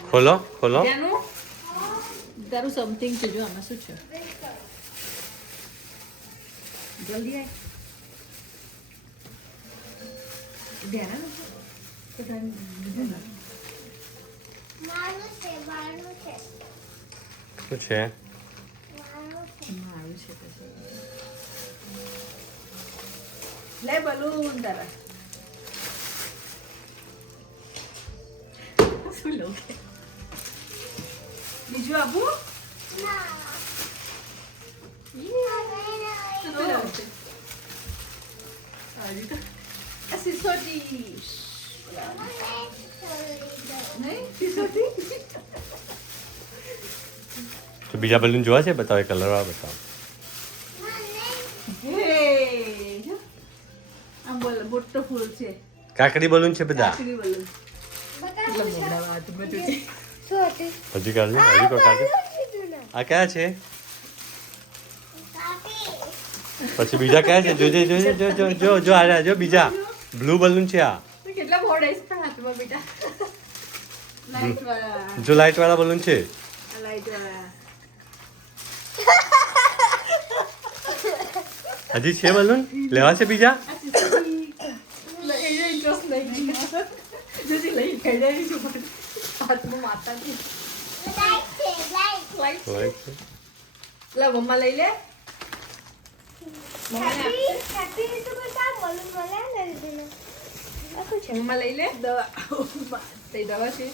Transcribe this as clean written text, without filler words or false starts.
ખોલો ખોલો તારું સમથિંગ છે જો આમાં શું છે જલ્દી આય ધ્યાન શું છે લે બલૂન તારા શું લો બીજું આપું સિસોટી નહીં સિસોટી તો બીજા બલૂન જોવા છે બતાવો કલર વાળા બતાવો આમ બોલ મોટો ફૂલ છે કાકડી બલૂન છે બધા કાકડી બલૂન એટલે મોડા વાત બધું છે હજી કાઢ લે હજી કોઈ કાઢ આ કયા છે પછી બીજા કયા છે જોજે જોજે જો જો જો જો આ જો બીજા બ્લુ બલૂન છે આ કેટલા મોડા છે પણ હાથમાં બેટા લાઈટ વાળા જો લાઈટ વાળા બલૂન છે લાઈટ વાળા હજી છે બલૂન લેવા છે બીજા ઇન્ટરેસ્ટ નહીં જલ્દી લઈ ખેડાવી છું પણ હાથમાં માતાજી લાઈટ લાઈટ છે લે મમ્મા લઈ લે મમ્મા લઈ લે દવા દવા છે